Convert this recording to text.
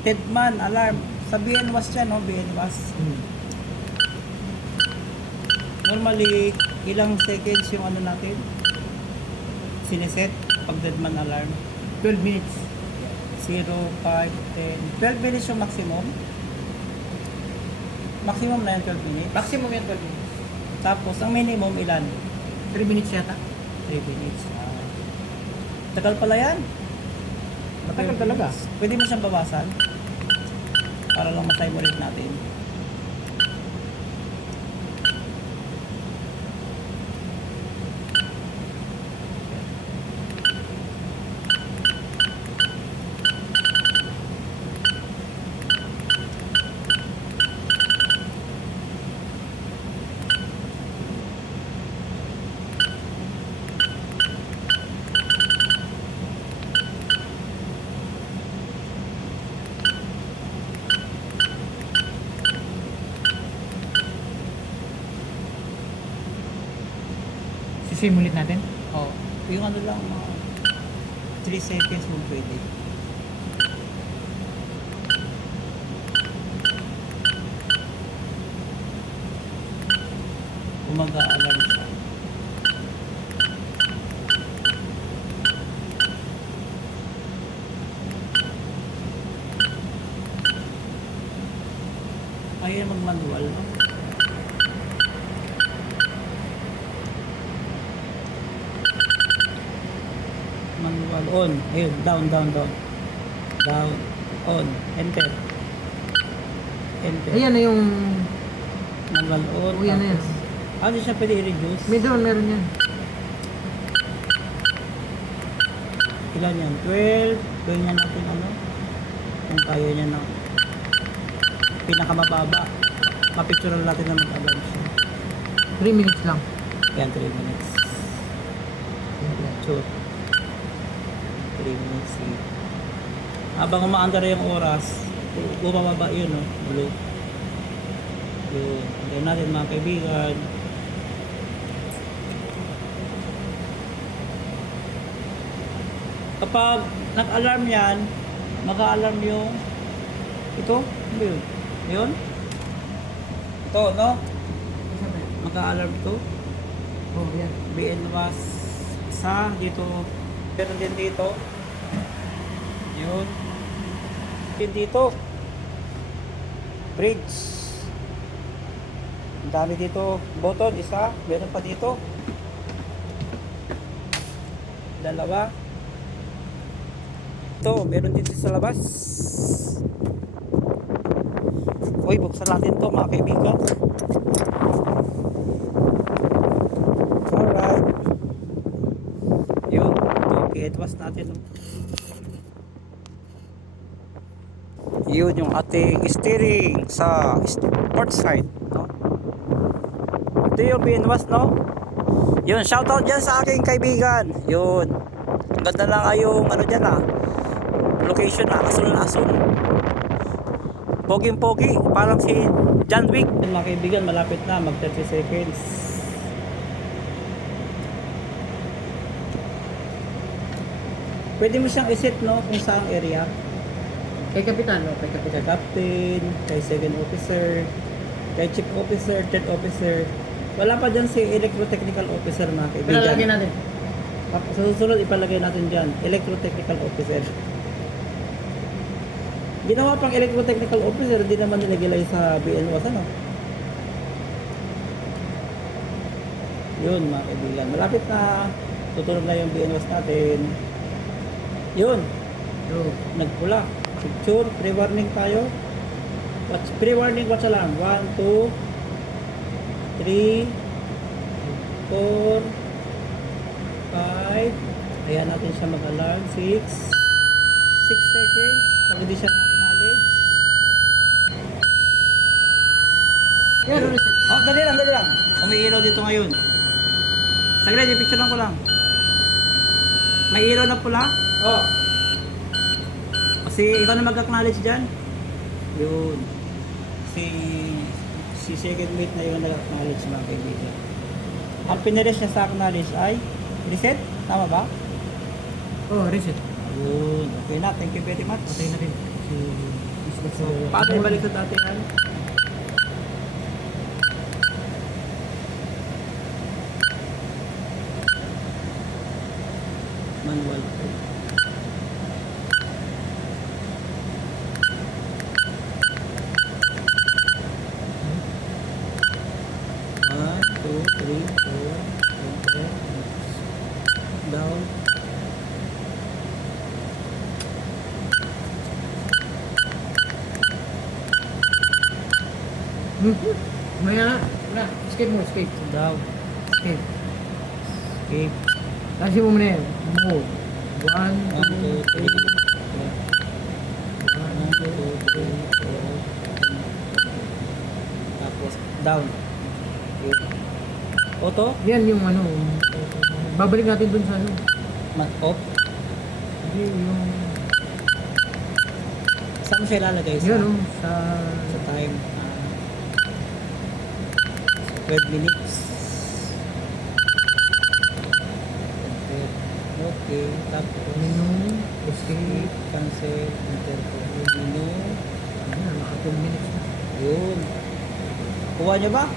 Deadman alarm. Sa BNWAS yan, no? BNWAS. Normally, ilang seconds yung ano natin? Sineset pag deadman alarm. 12 minutes. 0, 5, 10. 12 minutes yung maximum. Maximum na yung 12 minutes. Maximum yan 12 minutes. Tapos, ang minimum ilan? 3 minutes yata. 3 minutes. Tagal pala yan. Matagal talaga. Pwede mo siyang bawasan. Para lang matime ulit natin. Sisimulit natin. Oh, yung ano lang, mga 3 seconds mo pwede. Umaga-alarm siya. Ayaw mag-manual, no? Manual on. Ayun, down. Down, on, enter. Enter. Ayan na yung... Manual on. Oh, yan na yan. Tapos, ano siya pwede i-reduce? May doon, meron yan. Ilan yan? 12. Gawin niya natin ano? Kung kaya niya na pinakamababa. Mapicturean natin na mag-alarm siya. 3 minutes lang. Yan, 3 minutes. Sure. 3 minutes. Habang umaandar yung oras, bumababa yun, no? Blue. Yun. Antayin natin mga kaibigan. Kapag nag-alarm yan, mag-alarm yung ito, ano yun? Yun? Ito, no? Mag-alarm ito. Oh, yan. BNWAS isa dito. Pero din dito. Yun. Din dito. Bridge. Ang dami dito. Button, isa. Meron pa dito. Dalawa. Ito, meron dito sa labas. Uy, buksan natin to mga kaibigan. Alright. Yun. Ito, i-advance natin. Yun yung ating steering sa port side. No? Ito yung BNWAS, no? Yun, shoutout dyan sa aking kaibigan. Yun. Ang ganda lang yung ano dyan location na asul na asul. Poging-pogi. Parang si John Wick. Mga kaibigan, malapit na. Mag 30 seconds. Pwede mo siyang iset, no? Kung saang area. Kay Kapitan, no? Kay Kay Kapitan. captain, kay second officer, kay chief officer, third officer. Wala pa dyan si electrotechnical officer, mga Pero kaibigan. lagyan natin. Sa susunod, ipalagay natin dyan. Electrotechnical officer. Ginawa pang electrotechnical officer, hindi naman nilagay sa BNWAS, ano? Yun, mga kaibigan. Malapit na. Tutunog na yung BNWAS natin. Yun. Oh. Nagpula. Picture. Pre-warning tayo. Pre-warning, watch alarm. 1, 2, 3, 4, 5. Ayan natin siya mag-alarm. 6 seconds. Pag hindi siya na-acknowledge. Yan, reset. Oh, dali lang. Umiilaw dito ngayon. Saglit, i-picture lang ko lang. May ilaw na pula. Oh. Kasi ikaw na mag-acknowledge dyan. Yun. Si second mate na yung nag-acknowledge, mga kaibigan. Ang pinilis niya sa acknowledge ay reset. Tama ba? Oh, reset. Yun. Okay na. Thank you very much. Patay na rin. Si... Paano ibalik sa dati yan? Manual. One, two, three, four, five, down. Maya, wala. Escape mo, escape. Down. Escape. Escape. Tasin mo muna yan. Move. 1, 1, 2, 3, 2, 1, 2, 3, 4. Tapos down. Yun. Auto. Yan yung ano. Babalik natin dun sa ano. Mat off. Hindi, yung... Saan mo siya ilalagay? Yan o. Sa... Sa time. 12 minutes. Okay. Tapos Menu. Escape. cancel. Interval. Menu. Ayan, naka 2 minutes na. Yun. Kuha niyo ba?